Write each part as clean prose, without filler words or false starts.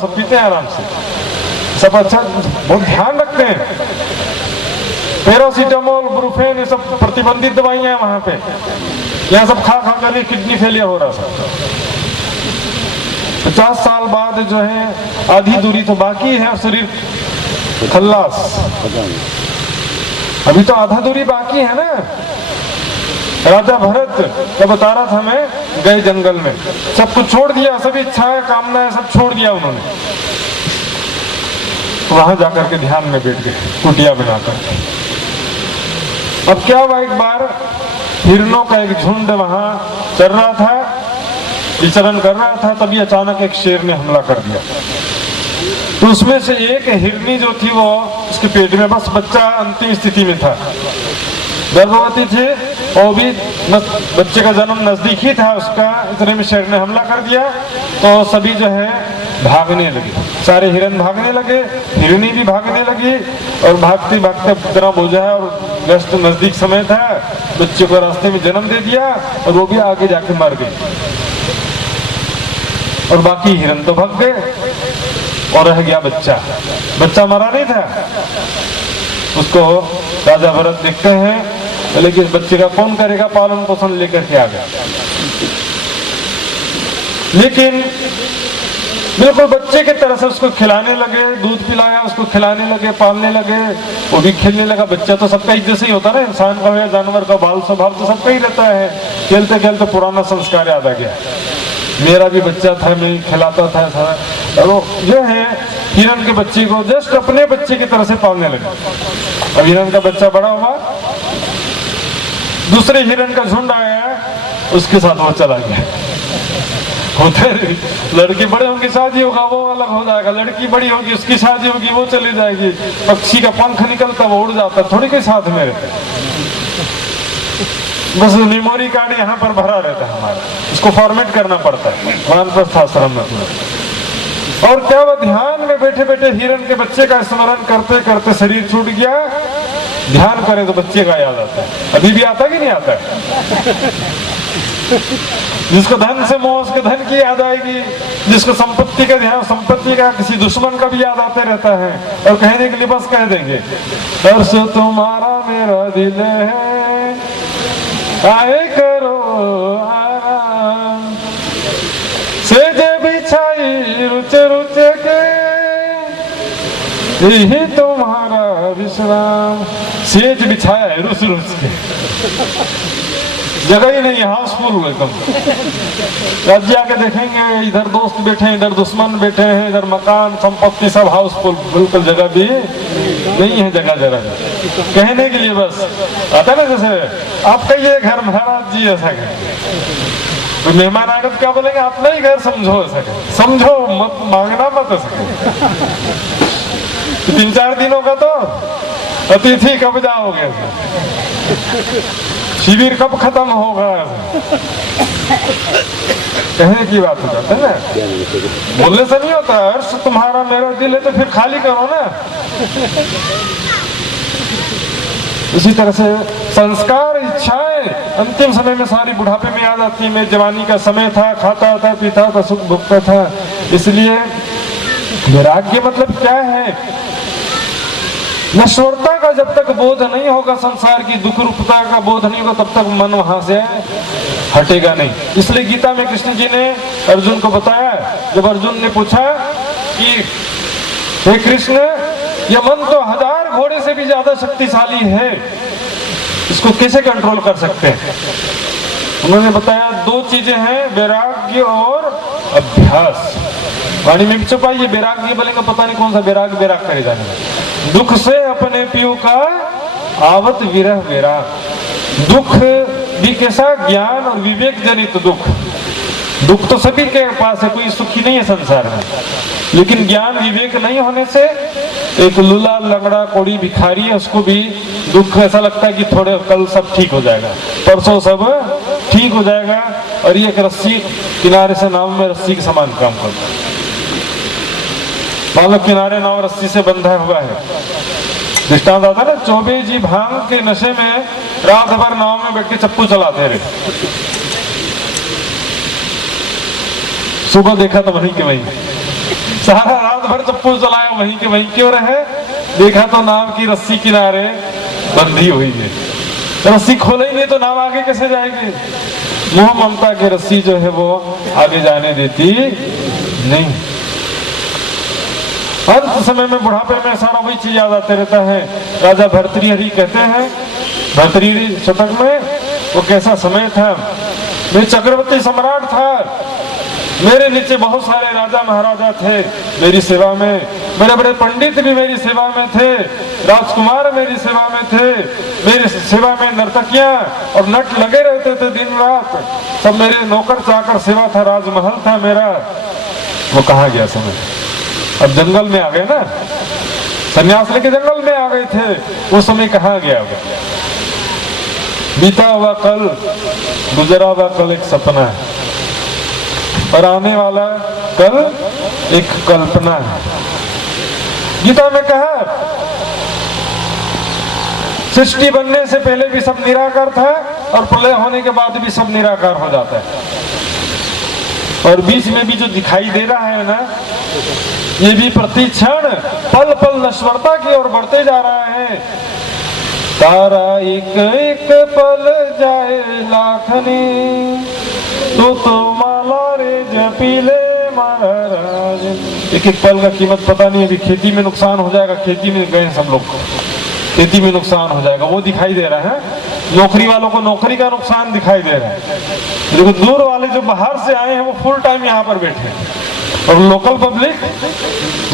सब पीते हैं आराम से, सब अच्छा बहुत ध्यान रखते हैं। पैरासीटामोल, ब्रुफेन, ये सब प्रतिबंधित दवाइयां हैं वहां पे। यहाँ सब खा खा कर किडनी फेलियर हो रहा था। 50 साल बाद जो है आधी दूरी तो बाकी है, शरीर खल्लास। अभी तो आधा दूरी बाकी है ना। राजा भरत जब बता रहा था, मैं गए जंगल में, सब कुछ छोड़ दिया, सभी इच्छाएं कामनाएं सब छोड़ दिया उन्होंने। वहां जाकर के ध्यान में बैठ गए, कुटिया बनाकर। अब क्या हुआ, एक बार हिरणों का एक झुंड वहां चल रहा था, विचरण कर रहा था, तभी अचानक एक शेर ने हमला कर दिया। तो उसमें से एक हिरनी जो थी वो उसके पेट में बस बच्चा अंतिम स्थिति में था, गर्भवती थी, और भी बच्चे का जन्म नजदीक ही था उसका। इतने में शेर ने हमला कर दिया तो सभी जो है भागने लगे, सारे हिरन भागने लगे, हिरनी भी भागने लगी, और भागते भागते इतना बोझा है और व्यस्त नजदीक समय था, बच्चे को रास्ते में जन्म दे दिया और वो भी आगे जाके मर गई। और बाकी हिरन तो भाग गए और रह गया बच्चा। बच्चा मरा नहीं था। उसको राजा भरत देखते हैं, लेकिन इस बच्चे का कौन करेगा पालन पोषण, लेकर के आ गया। लेकिन बिल्कुल बच्चे की तरह से उसको खिलाने लगे, दूध पिलाया, उसको खिलाने लगे, पालने लगे, वो भी खेलने लगा। बच्चा तो सबका एक जैसे ही होता है ना, इंसान का या जानवर का, बाल स्वभाव तो सबका ही रहता है। खेलते खेलते पुराना संस्कार याद आ गया, मेरा भी बच्चा था, मैं खिलाता था सारा। वो जो है हिरन के बच्चे को जस्ट अपने बच्चे की तरह से पालने लगे। अब हिरन का बच्चा बड़ा हुआ, दूसरे हिरन का झुंड आया, उसके साथ वो चला गया। होते लड़की बड़े होंगे शादी होगा वो अलग हो जाएगा, लड़की बड़ी होगी उसकी शादी होगी वो चली जाएगी। पक्षी का पंख निकलता वो उड़ जाता, थोड़ी कोई साथ में रहता। बस मेमोरी कार्ड यहाँ पर भरा रहता है हमारा, इसको फॉर्मेट करना पड़ता है वानप्रस्थ आश्रम में। और क्या वो ध्यान में बैठे बैठे हिरन के बच्चे का स्मरण करते करते शरीर छूट गया। ध्यान करे तो बच्चे का याद आता है। अभी भी आता कि नहीं आता है? जिसको धन से मोह उसके धन की याद आएगी, जिसको संपत्ति का ध्यान संपत्ति का, किसी दुश्मन का भी याद आते रहता है। और कहने के लिए बस कह देंगे, दर्श तुम्हारा मेरा दिल है, आए करो आराम, सेज बिछाई रुच रुच के, यही तुम्हारा विश्राम। सेज बिछाया है रुच रुच के, जगह ही नहीं है, हाउसफुल एकदम। राज्य आके देखेंगे, इधर दोस्त बैठे हैं, इधर दुश्मन बैठे हैं, इधर मकान संपत्ति सब हाउसफुल, बिल्कुल जगह भी नहीं है, जगह जरा कहने के लिए बस आता ना। जैसे आपका ये घर महाराज जी ऐसा है, तो मेहमान आगत क्या बोलेंगे, अपना ही घर समझो, ऐसा समझो, मत मांगना मत ऐसा। 3-4 दिनों का तो अतिथि कब जाओगे, शिविर कब खत्म होगा, कहने की बात हो जाता है ना, बोलने से नहीं होता। अर्श तुम्हारा मेरा दिल है तो फिर खाली करो ना। इसी तरह से संस्कार इच्छाएं अंतिम समय में सारी बुढ़ापे में याद आती है। मैं जवानी का समय था, खाता था, पीता था, सुख भोगता था। इसलिए वैराग्य मतलब क्या है, नश्वरता का जब तक बोध नहीं होगा, संसार की दुख रूपता का बोध नहीं होगा, तब तक मन वहां से हटेगा नहीं। इसलिए गीता में कृष्ण जी ने अर्जुन को बताया, जब अर्जुन ने पूछा कि हे कृष्ण, यह मन तो 1000 घोड़े से भी ज्यादा शक्तिशाली है, इसको कैसे कंट्रोल कर सकते हैं? उन्होंने बताया 2 चीजें हैं, वैराग्य और अभ्यास। वाणी में भी छुपा, ये वैराग्य बोलेंगे पता नहीं कौन सा वैराग वैराग करे जाने। दुख से अपने पियो का आवत विरह वैराग। दुख भी कैसा, ज्ञान और विवेक जनित दुख। दुख तो सभी के पास है, कोई सुखी नहीं है संसार में, लेकिन ज्ञान विवेक नहीं होने से एक लूला लंगड़ा कोड़ी भिखारी है, उसको भी दुख ऐसा लगता है कि थोड़े कल सब ठीक हो जाएगा, परसों सब ठीक हो जाएगा। और ये एक रस्सी किनारे से नाव में रस्सी के समान काम करता है। मान लो किनारे नाव रस्सी से बंधा हुआ है। दृष्टांत आता है ना, 24 जी भांग के नशे में रात भर नाव में बैठ के चप्पू चलाते रहे। सुबह देखा तो वहीं के वहीं सारा रात भर चप्पू चलाया, वहीं के वहीं क्यों रहे? देखा तो नाव की रस्सी किनारे बंधी हुई है, रस्सी खोलेंगे तो नाव आगे कैसे जाएगी? मोह ममता की रस्सी जो है वो आगे जाने देती नहीं। अंत समय में, बुढ़ापे में सारा वही चीज याद आते रहता है। राजा भर्तृहरि कहते हैं, भर्तृहरि शतक में, वो कैसा समय था। मैं चक्रवर्ती सम्राट था, मेरे नीचे बहुत सारे राजा महाराजा थे मेरी सेवा में, बड़े बड़े पंडित भी मेरी सेवा में थे, राजकुमार मेरी सेवा में थे, मेरी सेवा में नर्तकियां और नट लगे रहते थे दिन रात, सब मेरे नौकर चाकर सेवा था, राजमहल था मेरा। वो कहाँ गया समय? अब जंगल में आ गए ना, सन्यास लेके जंगल में आ गए थे, वो समय कहाँ गया? बीता हुआ कल, गुजरा हुआ कल एक सपना है, और आने वाला कल एक कल्पना है। गीता में कहा, सृष्टि बनने से पहले भी सब निराकार था, और प्रलय होने के बाद भी सब निराकार हो जाता है। और बीच में भी जो दिखाई दे रहा है ना, ये भी प्रति क्षण पल पल नश्वरता की ओर बढ़ते जा रहा है। तारा एक एक पल जाए लाखनी, तो माला रे जपीले महाराज। एक एक पल का कीमत पता नहीं। अभी खेती में नुकसान हो जाएगा, खेती में गए सब लोग, खेती में नुकसान हो जाएगा, वो दिखाई दे रहा है। नौकरी वालों को नौकरी का नुकसान दिखाई दे रहा है, लेकिन दूर वाले जो बाहर से आए हैं वो फुल टाइम यहाँ पर बैठे हैं, और लोकल पब्लिक,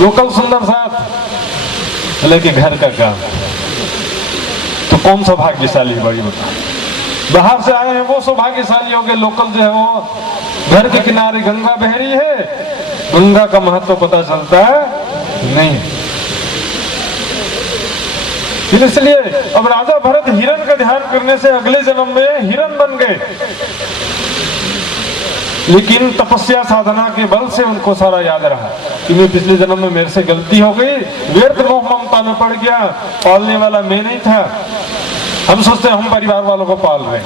लोकल सुंदर साथ लेके घर का काम। तो कौन सा भाग्यशाली बड़ी बता? बाहर से आए हैं वो सौभाग्यशाली हो गए, लोकल जो है वो घर के किनारे गंगा बह रही है, गंगा का महत्व पता चलता है नहीं। इसलिए अब राजा भरत हिरण का ध्यान करने से अगले जन्म में हिरण बन गए, लेकिन तपस्या साधना के बल से उनको सारा याद रहा कि मैं पिछले जन्म में मेरे से गलती हो गई, व्यर्थ मोह ममता में पड़ गया, पालने वाला मैं नहीं था। हम सोचते हैं हम परिवार वालों को पाल रहे,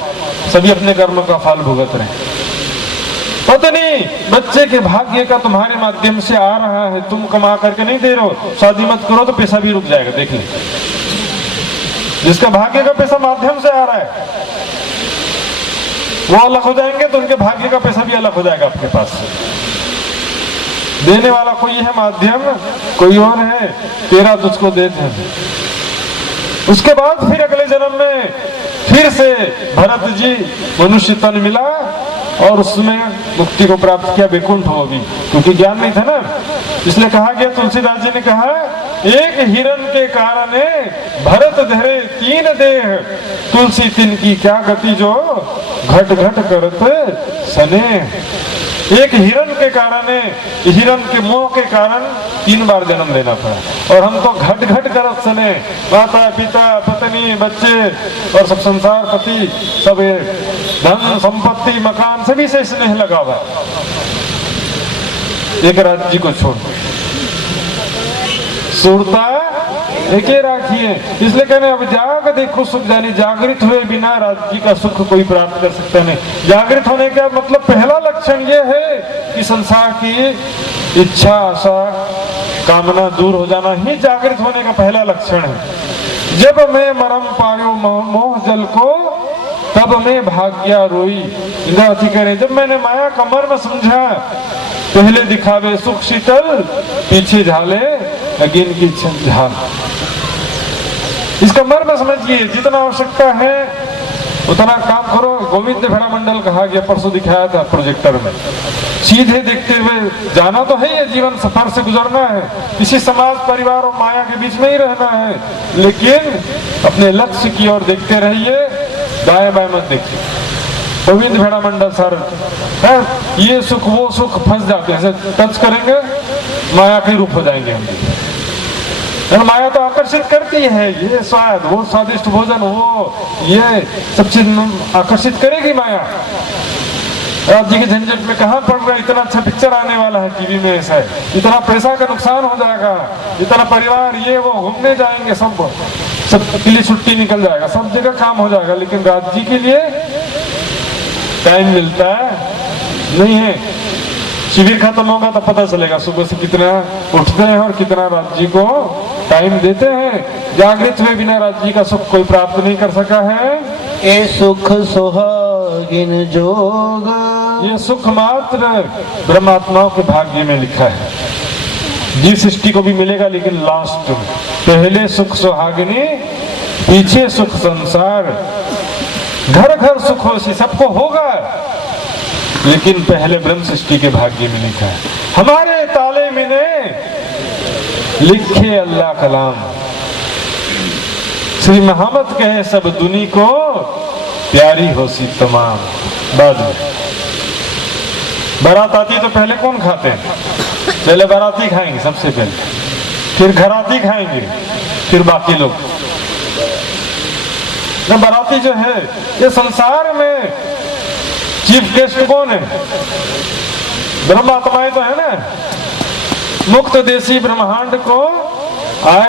सभी अपने कर्म का फल भुगत रहे, पता नहीं बच्चे के भाग्य का तुम्हारे माध्यम से आ रहा है, तुम कमा करके नहीं दे रहे हो। शादी मत करो तो पैसा भी रुक जाएगा, देख ली। जिसका भाग्य का पैसा माध्यम से आ रहा है वो अलग हो जाएंगे, तो उनके भाग्य का पैसा भी अलग हो जाएगा आपके पास से। देने वाला कोई है, माध्यम कोई और है, तेरा तुझको देते हैं। उसके बाद फिर अगले जन्म में फिर से भरत जी मनुष्य तन मिला, और उसमें मुक्ति को प्राप्त किया, वैकुंठ हो भी, क्योंकि ज्ञान नहीं था ना। इसलिए कहा गया, तुलसीदास जी ने कहा, एक हिरण के कारण भरत धरे तीन देह, तुलसी तिन की क्या गति जो घट घट करत सने। एक हिरण के कारण, हिरण के मोह के कारण 3 बार जन्म लेना पड़ा, और हम तो घट घट करत सने, माता पिता पत्नी बच्चे और सब संसार पति, सब धन संपत्ति मकान सभी से स्नेह लगा हुआ, एक राज्य को छोड़ सुरता एके राखिए। इसलिए कहने, अब जाग देखो सुख जानी, जागृत हुए बिना राज्य का सुख कोई प्राप्त कर सकता नहीं। जागृत होने का मतलब पहला लक्षण ये है कि संसार की इच्छा आशा कामना दूर हो जाना ही जागृत होने का पहला लक्षण है। जब मैं मरम पायो मोह जल को, तब मैं भाग्या रोई। इंद्रावती कह रहे, जब मैंने माया कमर में समझा, पहले दिखावे सुख शीतल, पीछे झाले अगिन की झाल। इसका मर्म समझिए, जितना आवश्यकता है उतना काम करो। गोविंद भेड़ा मंडल कहा गया, परसों दिखाया था प्रोजेक्टर में। सीधे देखते हुए जाना तो है, ये जीवन सफर से गुजरना है, इसी समाज परिवार और माया के बीच में ही रहना है, लेकिन अपने लक्ष्य की ओर देखते रहिए, दाएं बाएं मत देखिए। गोविंद भेड़ा मंडल सर है, ये सुख वो सुख फंस जाते हैं, टच करेंगे माया के रूप हो जाएंगे हम। माया तो आकर्षित करती है, ये स्वाद, वो स्वादिष्ट भोजन, वो ये सब चीज आकर्षित करेगी माया। राज्य के झंझट में कहाँ पड़ रहा है, इतना अच्छा पिक्चर आने वाला है टीवी में, ऐसा है, इतना पैसा का नुकसान हो जाएगा, इतना परिवार ये वो घूमने जाएंगे, सब के लिए छुट्टी निकल जाएगा, सब जगह काम हो जाएगा, लेकिन राज्य के लिए टाइम मिलता है नहीं है। शिविर खत्म होगा तो पता चलेगा सुबह से कितना उठते हैं और कितना राज्य को टाइम देते हैं। जागृत हुए बिना राज्य का सुख कोई प्राप्त नहीं कर सका है। ए सुख सुहागिन जोग, ये सुख मात्र ब्रह्मात्माओं के भाग्य में लिखा है। जीव सृष्टि को भी मिलेगा लेकिन लास्ट में, पहले सुख सुहागिनी, पीछे सुख संसार। घर घर सुख हो सबको होगा, लेकिन पहले ब्रह्म सृष्टि के भाग्य में लिखा है। हमारे ताले में ने लिखे अल्लाह कलाम। श्री मोहम्मद कहे सब दुनी को प्यारी हो सी तमाम। बाद में बारात आती तो पहले कौन खाते हैं? पहले बाराती खाएंगे सबसे पहले, फिर घराती खाएंगे, फिर बाकी लोग। ना बाराती जो है ये संसार में चीफ गेस्ट कौन है? ब्रह्मात्माएं तो है ना। मुक्त देशी ब्रह्मांड को आए